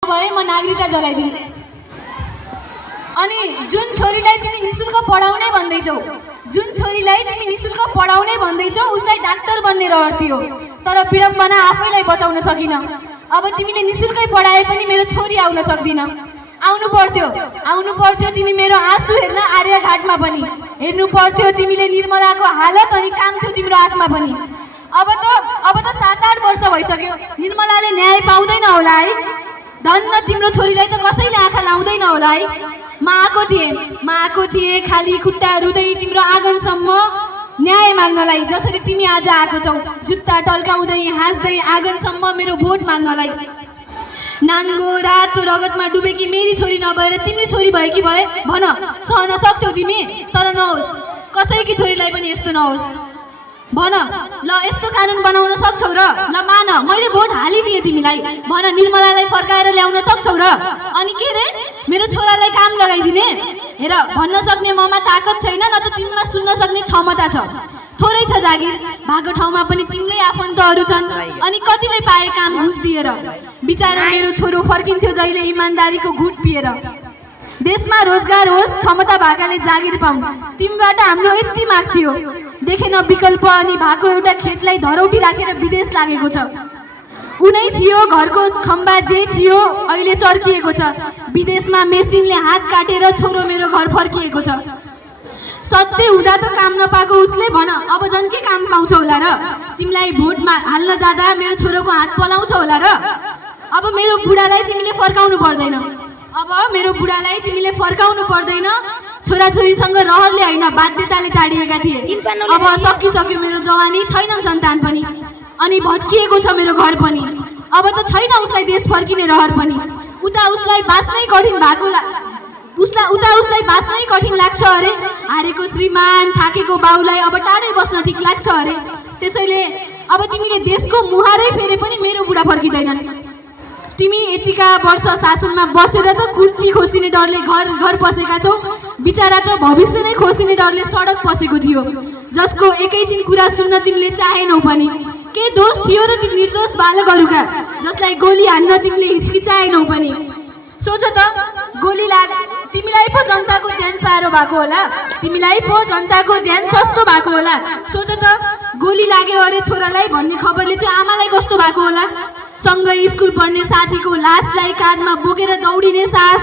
भए म नागरिकता जगाइदिन्थे। अनि जुन छोरीलाई तिमी निशुल्क पढाउने भन्दैछौ, जुन छोरीलाई तिमी निशुल्क पढाउने भन्दैछौ उसलाई डाक्टर बन्ने रहर थियो, तर विडम्बना आफैलाई बचाउन सकिन। अब तिमीले निशुल्कै पढाए पनि मेरो छोरी आउन सक्दिन। आउनु पर्थ्यो तिमी मेरो आँसु हेर्न आर्यघाटमा पनि, हेर्नु पर्थ्यो तिमीले निर्मलाको हालत अनि काम थियो तिम्रो हातमा पनि। अब त 7-8 वर्ष भइसक्यो, निर्मलाले न्याय पाउँदैन होला है। धन्न तिम्रो छोरीलाई त कसैले आँखा लाउँदैन होला है। म आएको थिएँ खाली खुट्टा रुँदै तिम्रो आँगनसम्म न्याय माग्नलाई, जसरी तिमी आज आएको छौ जुत्ता टल्काउँदै हाँस्दै आँगनसम्म मेरो भोट माग्नलाई। नाङ्गो रातो रगतमा डुबेकी मेरी छोरी नभएर तिमी छोरी भएकी भए भन, सहन सक्थ्यौ तिमी? तर नहोस्, कसैकी छोरीलाई पनि यस्तो नहोस्। भन ल, यस्तो कानुन बनाउन सक्छौ र? ल मान, मैले भोट हालिदिएँ तिमीलाई, भन निर्मलालाई फर्काएर ल्याउन सक्छौ र? अनि के रे, मेरो छोरालाई काम लगाइदिने? हेर, भन्न सक्ने ममा ताकत छैन, न त तिमीमा सुन्न सक्ने क्षमता छ। थोरै छ जागिर, भएको ठाउँमा पनि तिम्रै आफन्तहरू छन्, अनि कतिलाई पाए काम घुस दिएर। बिचारा मेरो छोरो फर्किन्थ्यो जहिले इमान्दारीको घुट पिएर। देशमा रोजगार होस्, क्षमता भएकाले जागिर पाउँ, तिमीबाट हाम्रो यति माग थियो। देखेन विकल्प अनि भएको एउटा खेतलाई धरौटी राखेर विदेश लागेको छ। उनै थियो घरको खम्बा जे थियो अहिले चर्किएको छ। विदेशमा मेसिनले हात काटेर छोरो मेरो घर फर्किएको छ। सत्य हुँदा त काम नपाएको उसले भन अब झन् के काम पाउँछ होला र? तिमीलाई भोटमा हाल्न जाँदा मेरो छोरोको हात पलाउँछ होला र? अब मेरो बुढालाई तिमीले फर्काउनु पर्दैन। छोराछोरीसँग रहरले होइन बाध्यताले टाढिएका थिए। अब सकिसक्यो मेरो जवानी, छैनन् सन्तान पनि, अनि भत्किएको छ मेरो घर पनि। अब त छैन उसलाई देश फर्किने रहर पनि। उता उसलाई बाँच्नै कठिन लाग्छ अरे। हारेको श्रीमान थाकेको बाउलाई अब टाढै बस्न ठिक लाग्छ अरे। त्यसैले अब तिमीले देशको मुहारै फेरे पनि मेरो बुढा फर्किँदैनन्। तिमी यतिका वर्ष शासनमा बसेर त कुर्ची खोसिने डरले घर पसेका छौ, बिचारा त भविष्य नै खोसिने डरले सडक पसेको थियो, जसको एकैछिन कुरा सुन्न तिमीले चाहेनौ पनि। के दोष थियो र ती निर्दोष बालकहरूका, जसलाई गोली हान्न तिमीले हिचकिचाएनौ पनि? सोच त, गोली तिमीलाई पो जनताको ज्यान प्यारो भएको होला, तिमीलाई पो जनताको ज्यान सस्तो भएको होला। सोच त, गोली लाग्यो अरे छोरालाई भन्ने खबरले त्यो आमालाई कस्तो भएको होला? सँगै स्कुल पढ्ने साथीको लासलाई काँधमा बोकेर दौडिने सास,